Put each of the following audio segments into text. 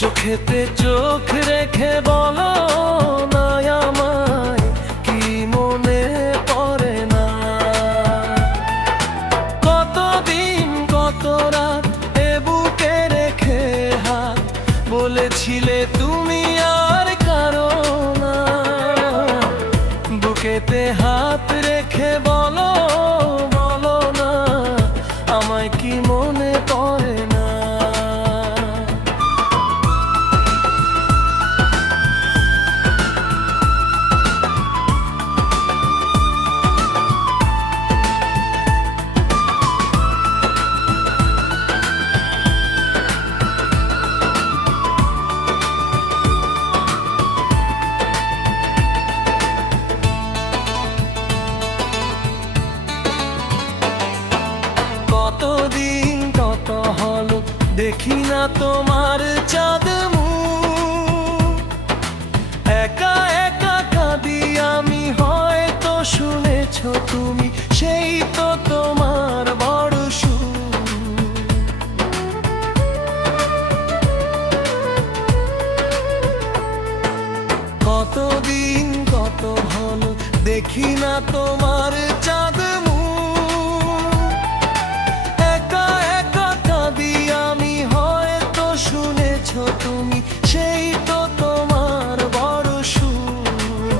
চোখেতে চোখ রেখে বলো না আমায় কি মনে পড়ে না। কতদিন কত রাত এ বুকে রেখে হাত বলেছিলে তুমি আর কারো না। বুকেতে হাত রেখে বলো বলো না আমায় কি মনে পড়ে না। কতদিন কত হলো দেখি না তোমার চাঁদ মুখ। একা একা কাঁদি আমি, হয়তো শুনেছো তুমি, সেই তো তোমার বড় সুখ। কতদিন কত হলো দেখি না তোমার চাঁদ মুখ। শুনেছো তুমি, সেই তো তোমার বড় সুখ।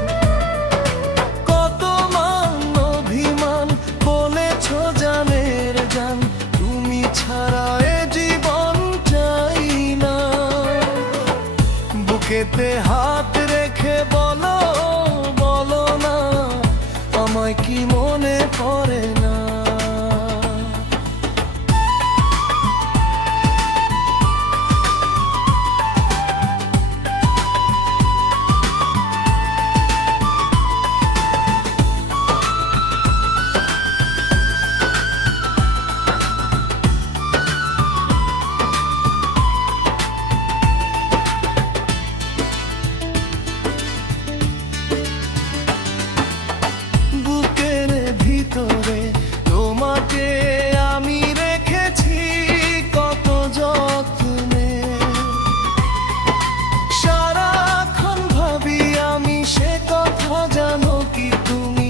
কত মান অভিমান বলেছো জানের জান, তুমি ছাড়া এ জীবন চাই না। বুকেতে হাত রেখে বলো বলো না আমায় কি মনে পড়ে না। তোমাকে আমি রেখেছি কত যত্নে, সারাক্ষণ ভাবি আমি সে কথা, জানো কি তুমি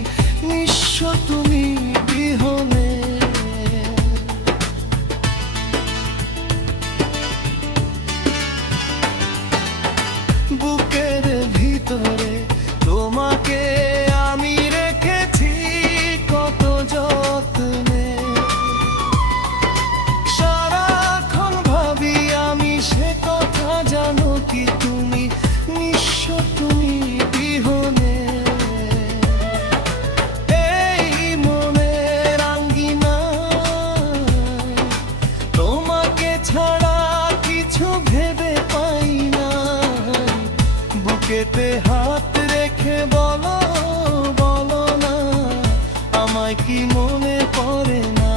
নিঃস্ব তুমি বিহনে। বুকের ভিতরে তোমাকে আমি রেখেছি কত যত্নে, সারাক্ষণ ভাবি আমি সে কথা, জানো কি তুমি নিঃস্ব তুমি বিহনে। এই মনের আঙ্গিনায় তোমাকে ছাড়া কিছু ভেবে পাই না। বুকেতে হাত রেখে বলো বলো না আমায় কি মনে পড়ে না।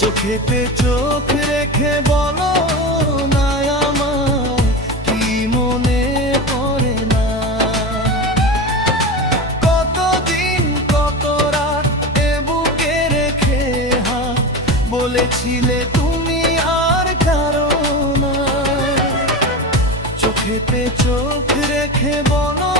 চোখেতে চোখ রেখে বলো না আমায় কি মনে পড়ে না। কতদিন কত রাত এ বুকে রেখে হাত বলেছিলে তুমি আর কারো না। চোখেতে চোখ রেখে বলো